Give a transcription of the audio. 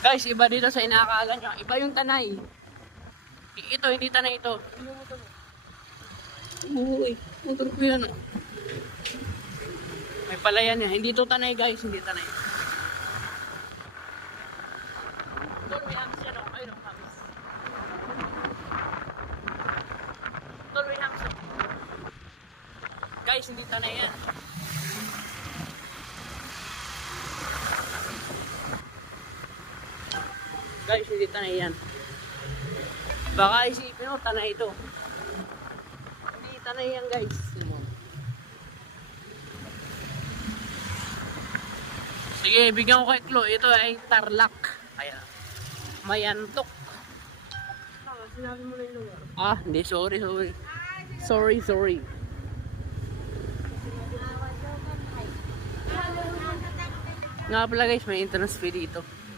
Guys, iba dito sa inakala nyo. Iba yung tanay. Ito, hindi tanay ito. Uy, motor ko yan. May palayan yan. Hindi ito tanay guys, hindi tanay. Tol, may hamis yan. Ayun, hamis. Tol, may hamis yan. Guys, hindi tanay yan. Guys, hindi tanay yan. Baka isipin mo, tanay ito. Hindi tanay yan guys. Sige, bigyan ko kay Klo. Ito ay Tarlac. Ayan. Mayantok. Sinabi mo na yung lugar. Ah, hindi. Sorry. Sorry. Nga pala guys, may entrance fee dito.